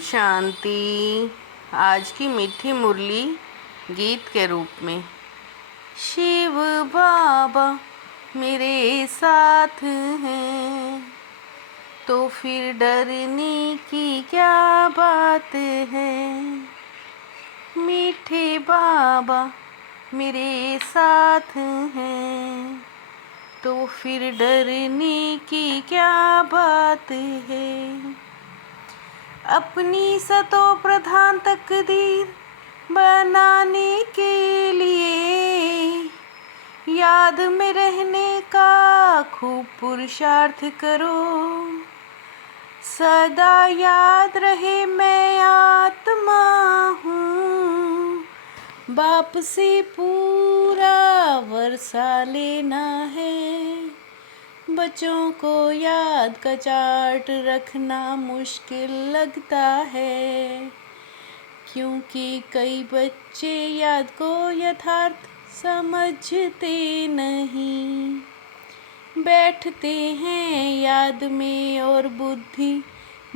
शांति। आज की मीठी मुरली गीत के रूप में। शिव बाबा मेरे साथ हैं तो फिर डरने की क्या बात है। मीठे बाबा मेरे साथ हैं तो फिर डरने की क्या बात है। अपनी सतो प्रधान तकदीर बनाने के लिए याद में रहने का खूब पुरुषार्थ करो। सदा याद रहे मैं आत्मा हूँ, बाप से पूरा वर्षा लेना है। बच्चों को याद का चार्ट रखना मुश्किल लगता है, क्योंकि कई बच्चे याद को यथार्थ समझते नहीं। बैठते हैं याद में और बुद्धि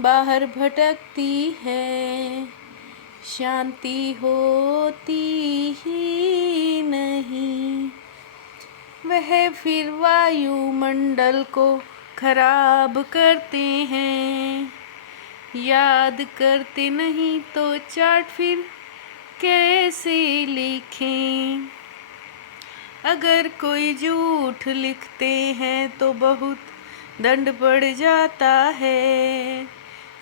बाहर भटकती है, शांति होती ही नहीं। वह फिर वायुमंडल को खराब करते हैं। याद करते नहीं तो चार्ट फिर कैसे लिखें। अगर कोई झूठ लिखते हैं तो बहुत दंड पड़ जाता है।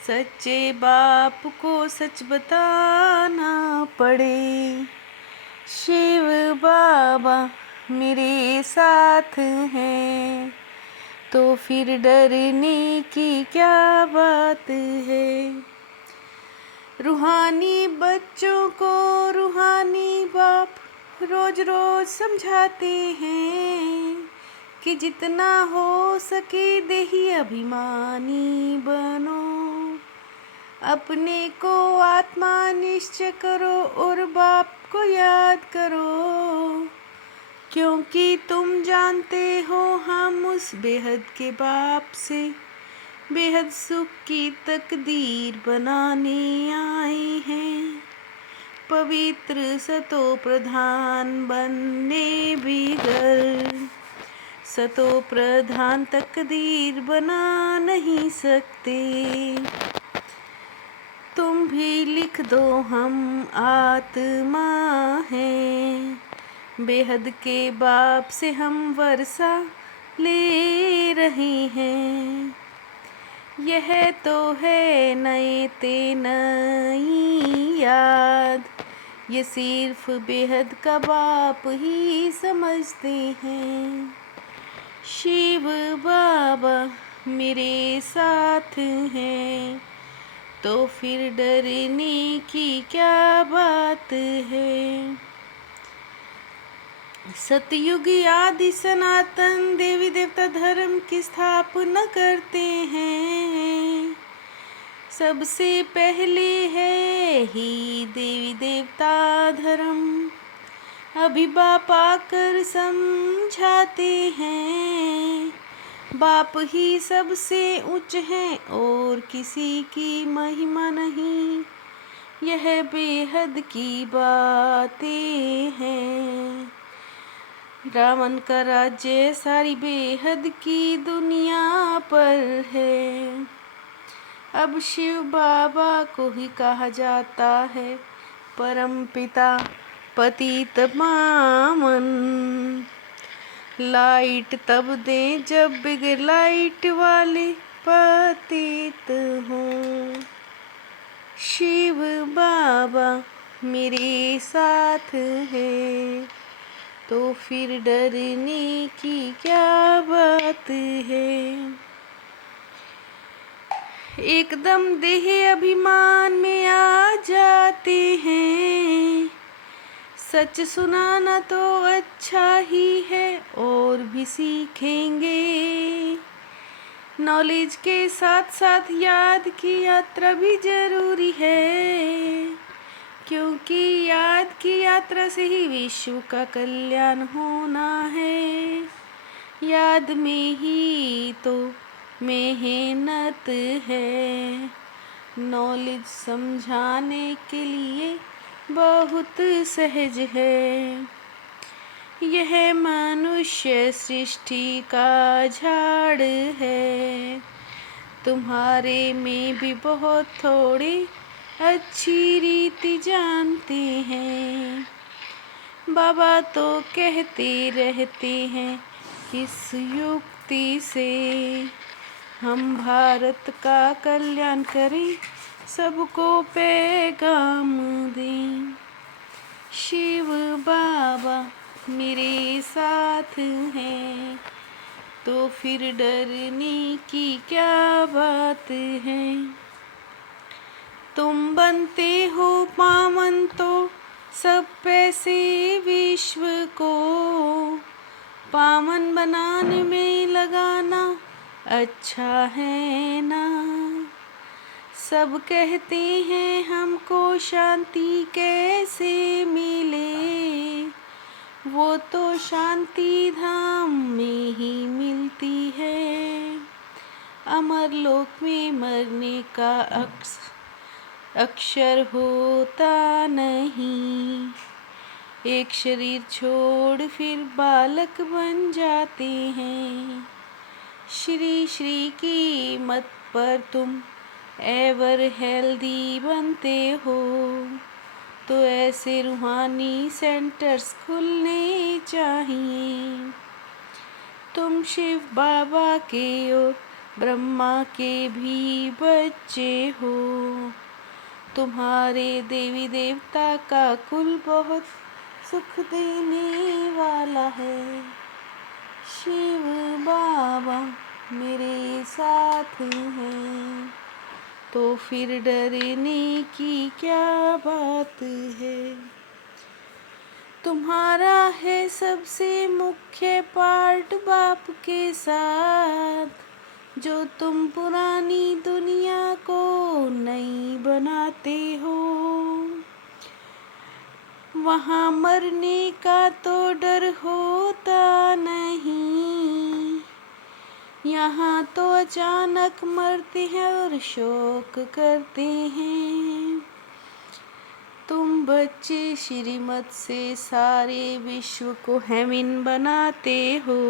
सच्चे बाप को सच बताना पड़े। शिव बाबा मेरे साथ हैं तो फिर डरने की क्या बात है। रूहानी बच्चों को रूहानी बाप रोज रोज समझाते हैं कि जितना हो सके देही अभिमानी बनो। अपने को आत्मा निश्चय करो और बाप को याद करो, क्योंकि तुम जानते हो हम उस बेहद के बाप से बेहद सुख की तकदीर बनाने आए हैं। पवित्र सतो प्रधान बनने बिगर सतो प्रधान तकदीर बना नहीं सकते। तुम भी लिख दो हम आत्मा हैं, बेहद के बाप से हम वर्षा ले रहे हैं। यह तो है नए ते नई याद, ये सिर्फ बेहद का बाप ही समझते हैं। शिव बाबा मेरे साथ हैं तो फिर डरने की क्या बात है। सतयुग आदि सनातन देवी देवता धर्म की स्थापना करते हैं। सबसे पहले है ही देवी देवता धर्म। अभी बाप आकर समझाते हैं, बाप ही सबसे उच्च है और किसी की महिमा नहीं। यह बेहद की बातें हैं। रावण का राज्य सारी बेहद की दुनिया पर है। अब शिव बाबा को ही कहा जाता है परम पिता पतित पावन। लाइट तब दे जब बिगर लाइट वाले पतित हों। शिव बाबा मेरे साथ हैं तो फिर डरने की क्या बात है। एकदम देह अभिमान में आ जाते हैं। सच सुनाना तो अच्छा ही है और भी सीखेंगे। नॉलेज के साथ साथ याद की यात्रा भी जरूरी है, क्योंकि याद की यात्रा से ही विश्व का कल्याण होना है। याद में ही तो मेहनत है, नॉलेज समझाने के लिए बहुत सहज है। यह मनुष्य सृष्टि का झाड़ है। तुम्हारे में भी बहुत थोड़ी अच्छी रीति जानते हैं। बाबा तो कहते रहते हैं किस युक्ति से हम भारत का कल्याण करें, सबको पैगाम दें। शिव बाबा मेरे साथ हैं, तो फिर डरने की क्या बात है। तुम बनते हो पावन तो सब पैसे विश्व को पावन बनाने में लगाना अच्छा है ना। सब कहते हैं हमको शांति कैसे मिले, वो तो शांति धाम में ही मिलती है। अमर लोक में मरने का अक्षर होता नहीं। एक शरीर छोड़ फिर बालक बन जाते हैं। श्री श्री की मत पर तुम एवर हेल्दी बनते हो, तो ऐसे रूहानी सेंटर्स खुलने चाहिए। तुम शिव बाबा के और ब्रह्मा के भी बच्चे हो। तुम्हारे देवी देवता का कुल बहुत सुख देने वाला है। शिव बाबा मेरे साथ हैं, तो फिर डरने की क्या बात है। तुम्हारा है सबसे मुख्य पार्ट बाप के साथ, जो तुम पुरानी दुनिया को नई बनाते हो। वहाँ मरने का तो डर होता नहीं, यहाँ तो अचानक मरते हैं और शोक करते हैं। तुम बच्चे श्रीमत से सारे विश्व को हेमिन बनाते हो,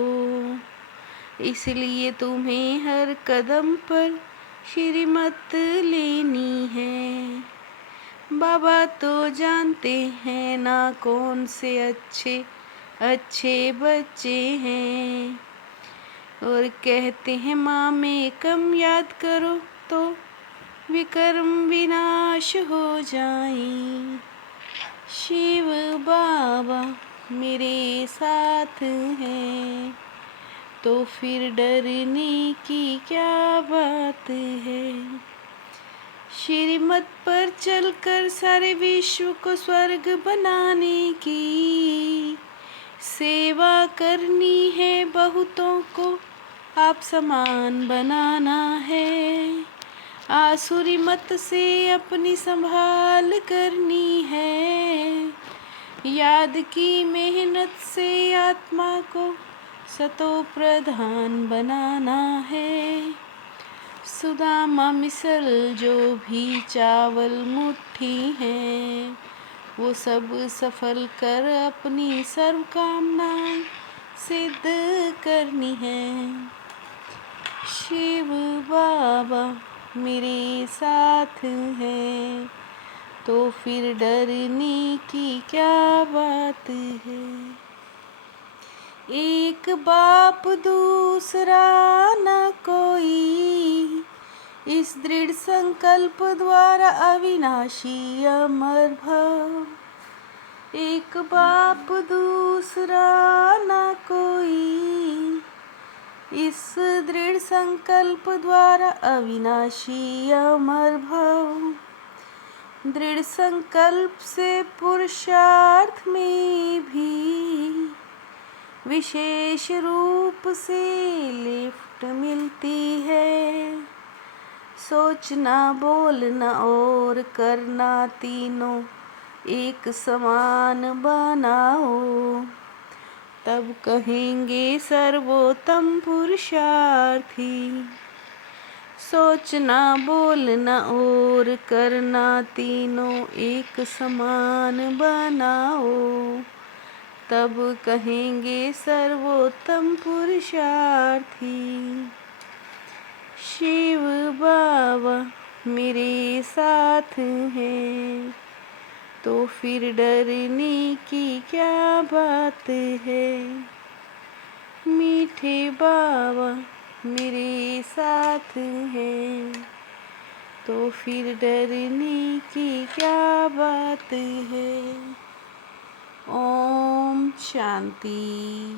इसलिए तुम्हें हर कदम पर श्रीमत लेनी है। बाबा तो जानते हैं ना कौन से अच्छे अच्छे बच्चे हैं, और कहते हैं माँ में कम याद करो तो विकर्म विनाश हो जाए। शिव बाबा मेरे साथ हैं, तो फिर डरने की क्या बात है। श्रीमत पर चलकर सारे विश्व को स्वर्ग बनाने की सेवा करनी है। बहुतों को आप समान बनाना है। आसुरी मत से अपनी संभाल करनी है। याद की मेहनत से आत्मा को सतो प्रधान बनाना है। सुदामा मिसल जो भी चावल मुट्ठी हैं, वो सब सफल कर अपनी सर्व कामनाएं सिद्ध करनी है। शिव बाबा मेरे साथ हैं, तो फिर डरने की क्या बात है। एक बाप दूसरा न कोई, इस दृढ़ संकल्प द्वारा अविनाशी अमर भव। एक बाप दूसरा न कोई, इस दृढ़ संकल्प द्वारा अविनाशी अमर भव। दृढ़ संकल्प से पुरुषार्थ में भी विशेष रूप से लिफ्ट मिलती है। सोचना, बोलना और करना तीनों एक समान बनाओ, तब कहेंगे सर्वोत्तम पुरुषार्थी। सोचना बोलना और करना तीनों एक समान बनाओ, तब कहेंगे सर्वोत्तम पुरुषार्थी। शिव बाबा मेरे साथ हैं, तो फिर डरने की क्या बात है। मीठे बाबा मेरे साथ हैं, तो फिर डरने की क्या बात है। ओम शांति।